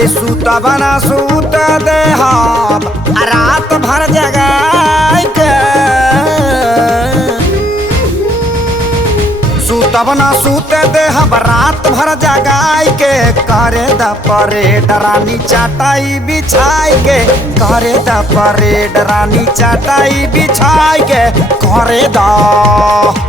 अरे सूता बना सूत दे हम रात भर जगाई के, सूता बना सूत दे हम रात भर जगाई के, करे द परेड रानी चटाई बिछाई के, करे द परेड रानी चटाई बिछाई के, करे द।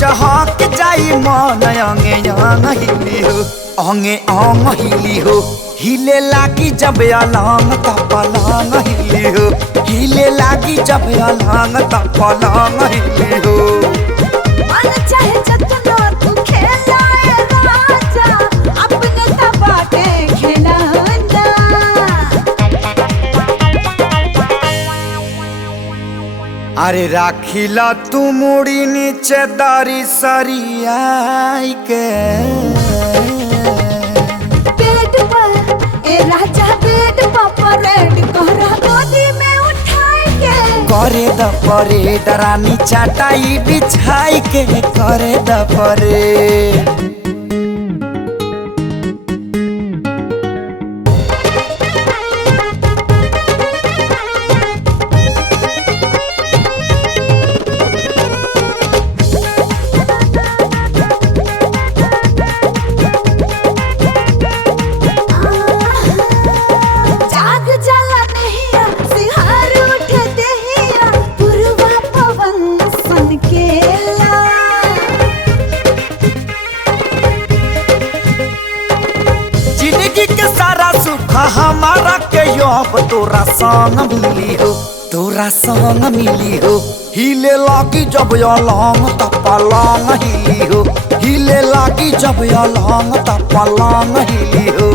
चहक जाई मन अंगे अंग हिली हो, अंगे अंग हिली हो, हिले लागी जब अलंग तपलंग हिली हो, हिले लागी जब अलंग तपलंग हिली हो। मन चाहे जतना तू खेलाए राजा, अपने तबाटे खेलाना। अरे राखिला तू मुड़ी नीचे दारी सरियाई के, बेड पर ए राजा बेड पर परेड कोहरा गोदी में उठाए के, करे द परेड रानी चटाई बिछाई के, करे द परेड। हमारा के अब तोरा संग मिली हो, तोरा संग मिली हो, हिले लागी जब अलंग तपलंग हिली हो, हिले लागी जब अलंग तपलंग हिली हो।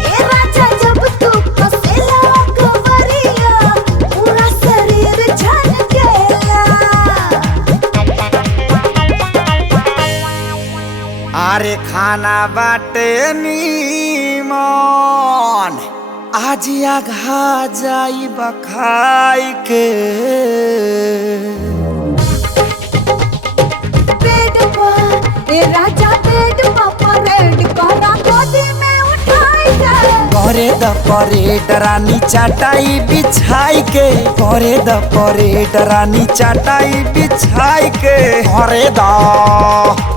ए राजा जब तू कसेला कवरिया, पूरा शरीर झनकेला। अरे खाना बाटे नीमन आज आघा जाई बखाई के, बेड पर ए राजा बेड पर परेड कोहरा गोदी में उठाई के, करे द परेड रानी चटाई बिछाई के, करे द परेड रानी चटाई बिछाई के, करे द।